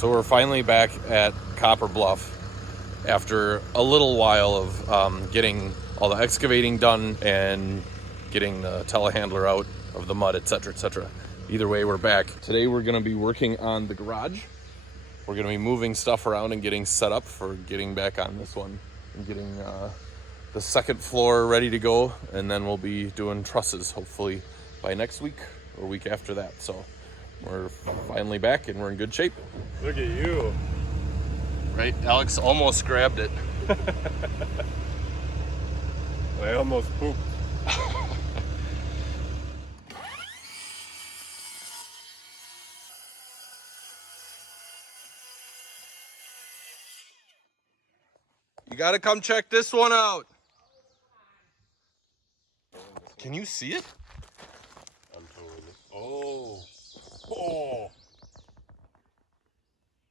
So we're finally back at Copper Bluff after a little while of getting all the excavating done and getting the telehandler out of the mud, etc., etc. Either way, we're back. Today we're going to be working on the garage. We're going to be moving stuff around and getting set up for getting back on this one and getting the second floor ready to go, and then we'll be doing trusses hopefully by next week or week after that. So we're finally back and we're in good shape. Look at you. Right? Alex almost grabbed it. I almost pooped. You gotta come check this one out. Can you see it? I'm totally. Oh.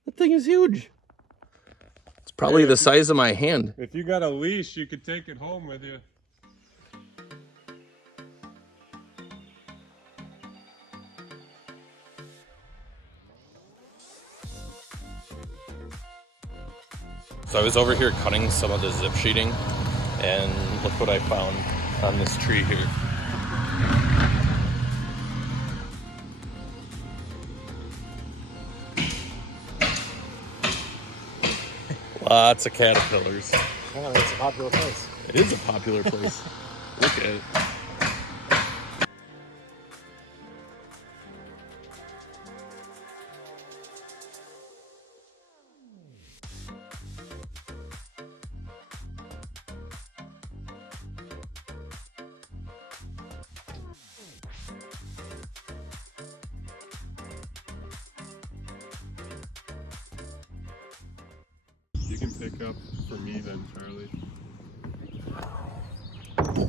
That thing is huge. It's probably the size of my hand. If you got a leash, you could take it home with you. So I was over here cutting some of the zip sheeting, and look what I found on this tree here. Lots of caterpillars. Oh, it's a popular place. It is a popular place. Look at it. You can pick up for me then, Charlie.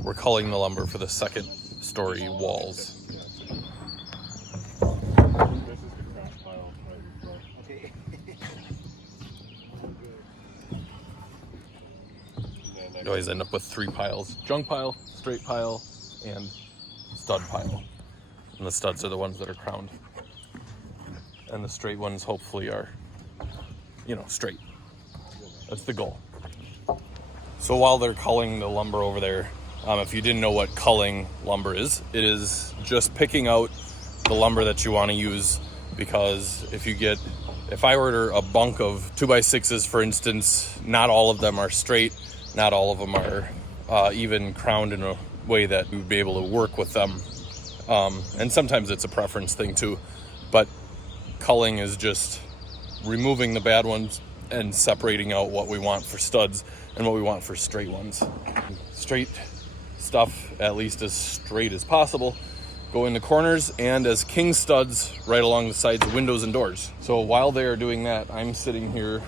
We're culling the lumber for the second story walls. This is the crap pile right in front. Okay. You always end up with three piles: junk pile, straight pile, and stud pile. And the studs are the ones that are crowned. And the straight ones hopefully are, straight. That's the goal. So while they're culling the lumber over there, if you didn't know what culling lumber is, it is just picking out the lumber that you want to use. Because if I order a bunk of 2x6s, for instance, not all of them are straight, not all of them are even crowned in a way that we would be able to work with them. And sometimes it's a preference thing too, but culling is just removing the bad ones and separating out what we want for studs and what we want for straight ones. Straight stuff, at least as straight as possible, go in the corners and as king studs right along the sides of windows and doors. So while they are doing that, I'm sitting here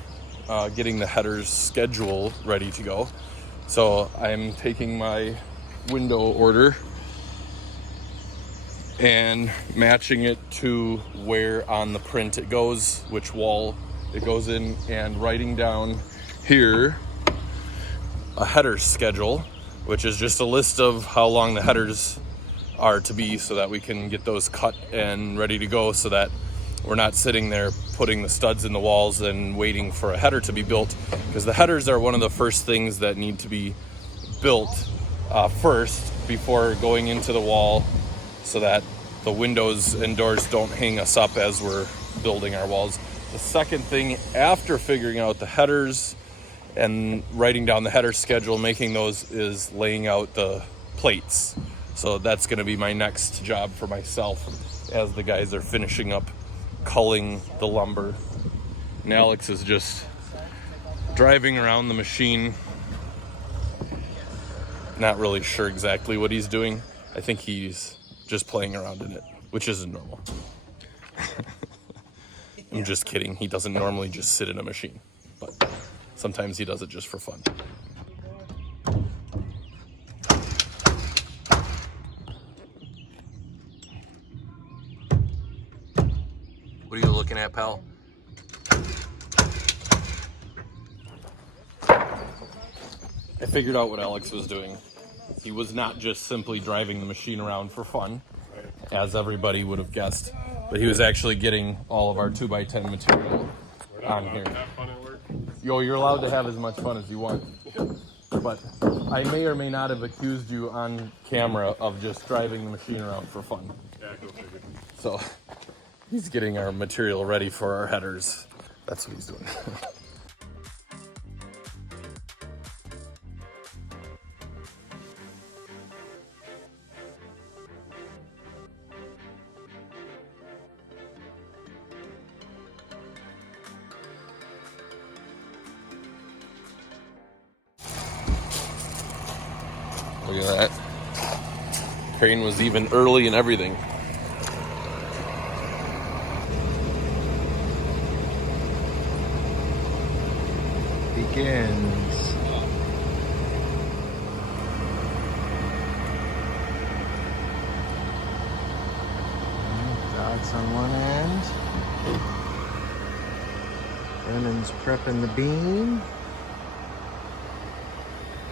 getting the headers schedule ready to go. So I'm taking my window order and matching it to where on the print it goes, which wall it goes in, and writing down here a header schedule, which is just a list of how long the headers are to be so that we can get those cut and ready to go, so that we're not sitting there putting the studs in the walls and waiting for a header to be built, because the headers are one of the first things that need to be built first before going into the wall, so that the windows and doors don't hang us up as we're building our walls. The second thing, after figuring out the headers and writing down the header schedule, making those, is laying out the plates. So that's going to be my next job for myself as the guys are finishing up culling the lumber. And Alex is just driving around the machine, not really sure exactly what he's doing. I think he's just playing around in it, which isn't normal. I'm just kidding. He doesn't normally just sit in a machine, but sometimes he does it just for fun. What are you looking at, pal? I figured out what Alex was doing. He was not just simply driving the machine around for fun, as everybody would have guessed, but he was actually getting all of our 2x10 material on here. Have fun at work. Yo, you're allowed to have as much fun as you want. But I may or may not have accused you on camera of just driving the machine around for fun. Yeah, go figure. So he's getting our material ready for our headers. That's what he's doing. Look at that. Crane was even early and everything. Begins. Dogs on one end. Brennan's prepping the beam.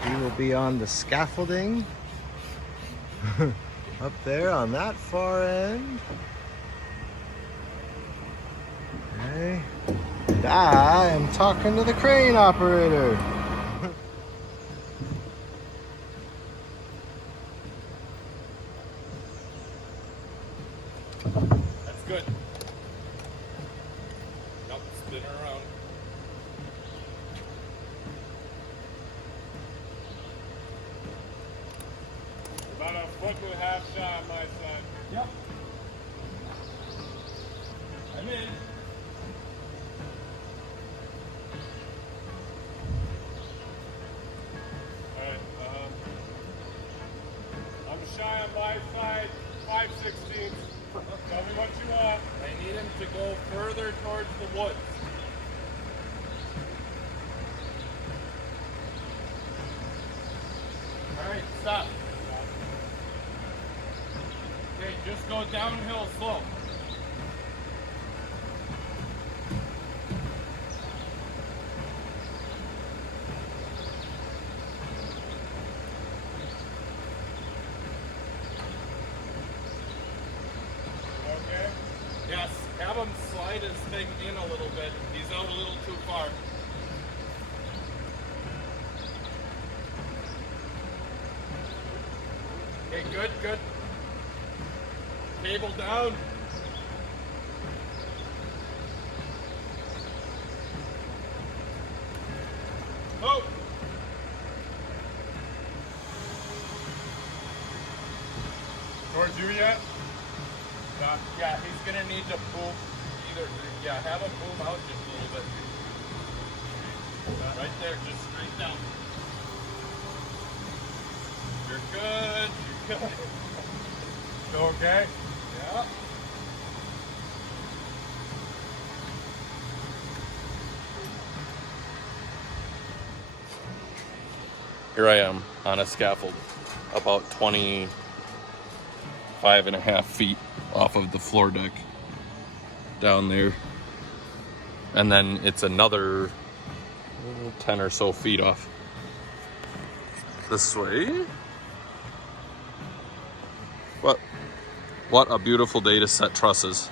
He will be on the scaffolding. Up there on that far end. Okay. And I am talking to the crane operator. That's good. Nope, spin her around. About a foot and a half shot on my side. Yep. I'm in. Alright, I'm shy on my side, 5/16. Tell me what you want. I need him to go further towards the woods. Alright, stop. Okay, just go downhill slow. Okay? Yes, have him slide his thing in a little bit. He's out a little too far. Okay, good, good. Cable down. Oh! Towards you yet? Yeah, he's gonna need to boom either. Yeah, have him boom out just a little bit. Right there, just straight down. You're good. You're good. Still okay? Yeah. Here I am on a scaffold about 25.5 feet off of the floor deck down there. And then it's another 10 or so feet off this way. What a beautiful day to set trusses.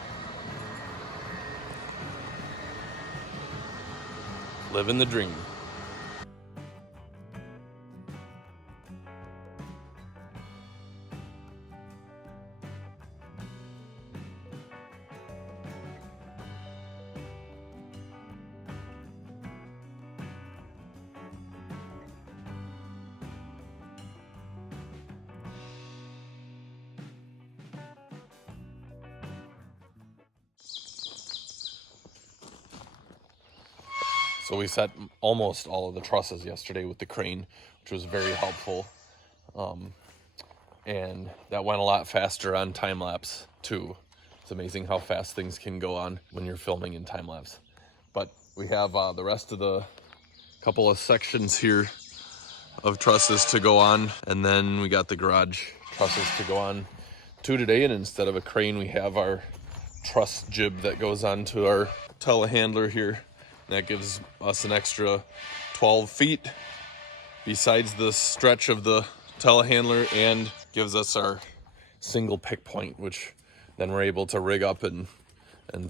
Living the dream. So we set almost all of the trusses yesterday with the crane, which was very helpful. And that went a lot faster on time lapse too. It's amazing how fast things can go on when you're filming in time lapse. But we have the rest of the couple of sections here of trusses to go on. And then we got the garage trusses to go on too today. And instead of a crane, we have our truss jib that goes onto our telehandler here. That gives us an extra 12 feet besides the stretch of the telehandler, and gives us our single pick point, which then we're able to rig up and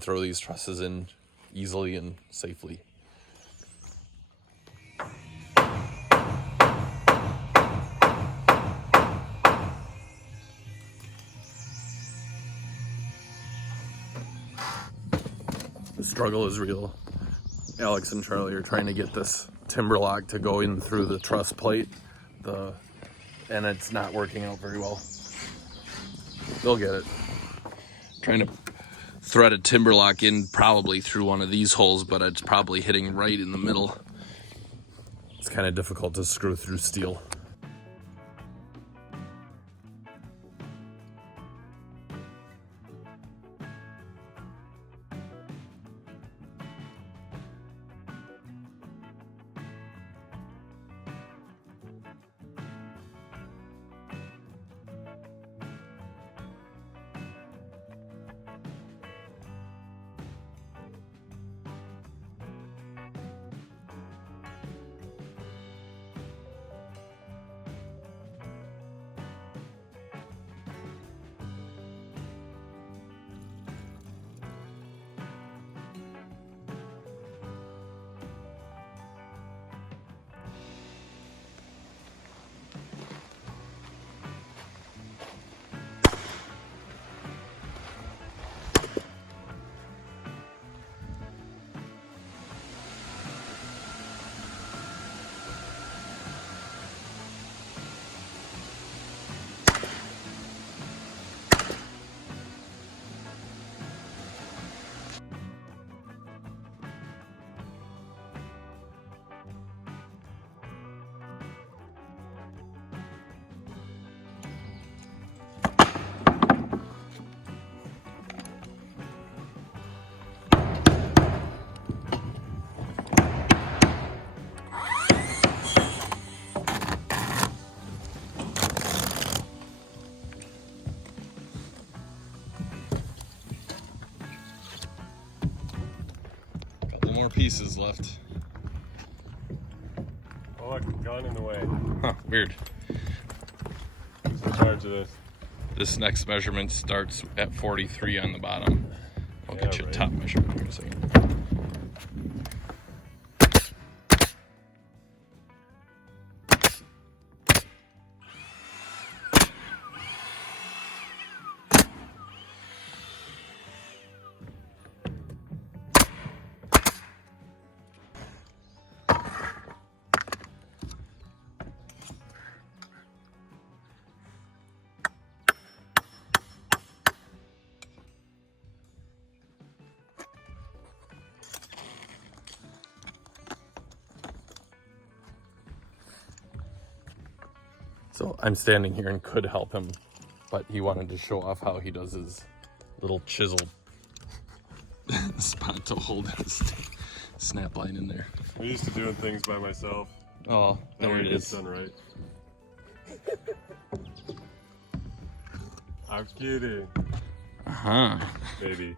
throw these trusses in easily and safely. The struggle is real. Alex and Charlie are trying to get this timber lock to go in through the truss plate, and it's not working out very well. They'll get it. Trying to thread a timber lock in probably through one of these holes, but it's probably hitting right in the middle. It's kind of difficult to screw through steel. More pieces left. Oh, look, gun in the way. Huh, weird. Who's in charge of this? This next measurement starts at 43 on the bottom. I'll get you a top measurement here in a second. So I'm standing here and could help him, but he wanted to show off how he does his little chisel spot to hold his snap line in there. I'm used to doing things by myself. Oh, there it is. Done right. I'm kidding. Uh-huh. Maybe.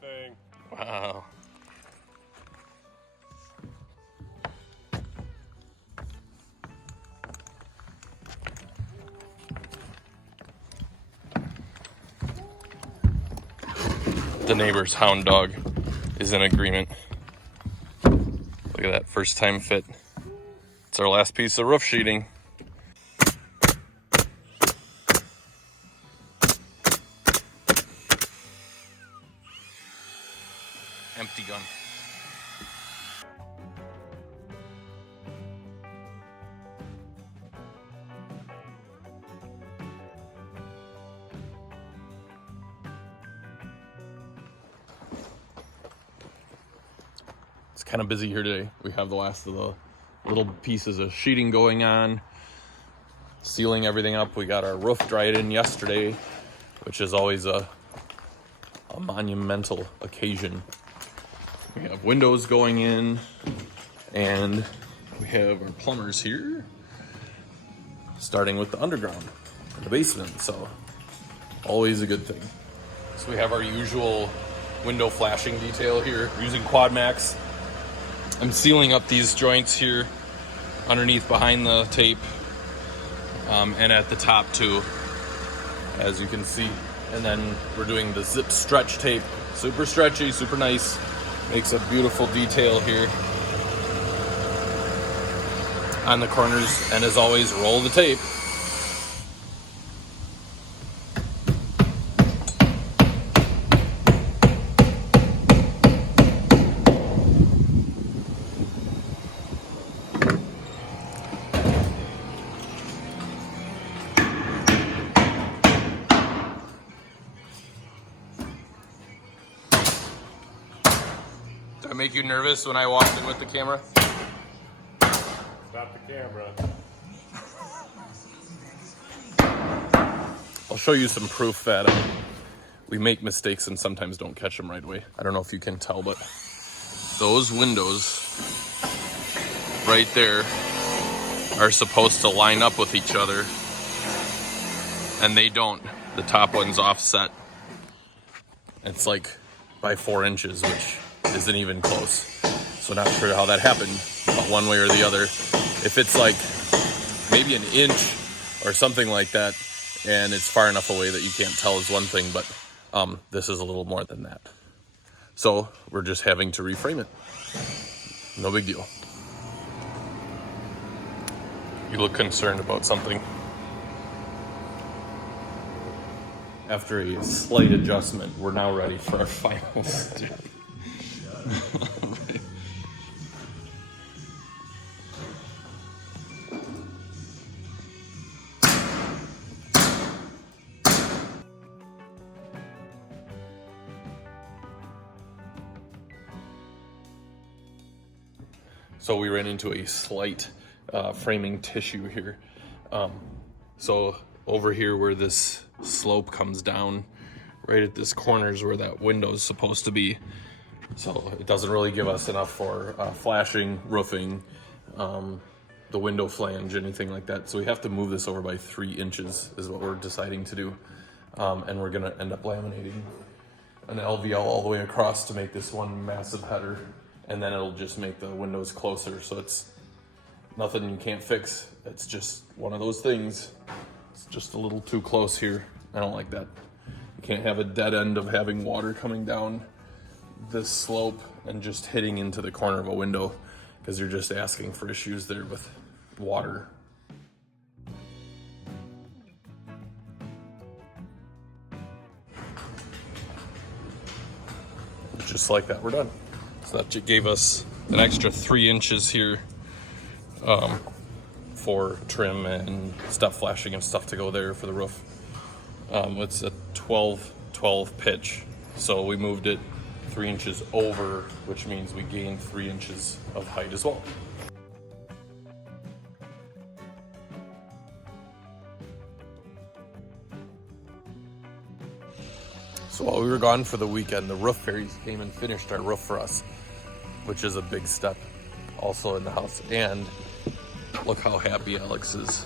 Thing. Wow. The neighbor's hound dog is in agreement. Look at that first time fit. It's our last piece of roof sheeting. Empty gun. It's kind of busy here today. We have the last of the little pieces of sheeting going on, sealing everything up. We got our roof dried in yesterday, which is always a monumental occasion. We have windows going in, and we have our plumbers here, starting with the underground, the basement, so always a good thing. So we have our usual window flashing detail here using Quad Max. I'm sealing up these joints here underneath behind the tape and at the top too, as you can see. And then we're doing the zip stretch tape. Super stretchy, super nice. Makes a beautiful detail here on the corners. And as always, roll the tape. Did I make you nervous when I walked in with the camera? Stop the camera. I'll show you some proof that we make mistakes and sometimes don't catch them right away. I don't know if you can tell, but those windows right there are supposed to line up with each other, and they don't. The top one's offset. It's like by 4 inches, which isn't even close. So not sure how that happened, but one way or the other. If it's like maybe an inch or something like that, and it's far enough away that you can't tell is one thing, but this is a little more than that. So we're just having to reframe it. No big deal. You look concerned about something. After a slight adjustment, we're now ready for our final step. So we ran into a slight framing tissue here. So over here where this slope comes down, right at this corner is where that window is supposed to be. So it doesn't really give us enough for flashing, roofing, the window flange, anything like that. So we have to move this over by 3 inches is what we're deciding to do. And we're gonna end up laminating an LVL all the way across to make this one massive header. And then it'll just make the windows closer. So it's nothing you can't fix. It's just one of those things. It's just a little too close here. I don't like that. You can't have a dead end of having water coming down this slope and just hitting into the corner of a window, because you're just asking for issues there with water. Just like that, we're done. So that gave us an extra 3 inches here for trim and stuff flashing and stuff to go there for the roof. It's a 12-12 pitch, so we moved it 3 inches over, which means we gained 3 inches of height as well. So while we were gone for the weekend, the roof fairies came and finished our roof for us, which is a big step also in the house. And look how happy Alex is.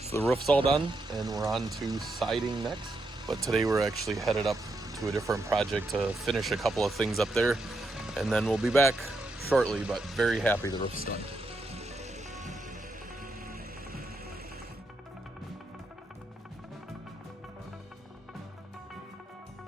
So the roof's all done and we're on to siding next. But today we're actually headed up to a different project to finish a couple of things up there, and then we'll be back shortly, but very happy the roof's done.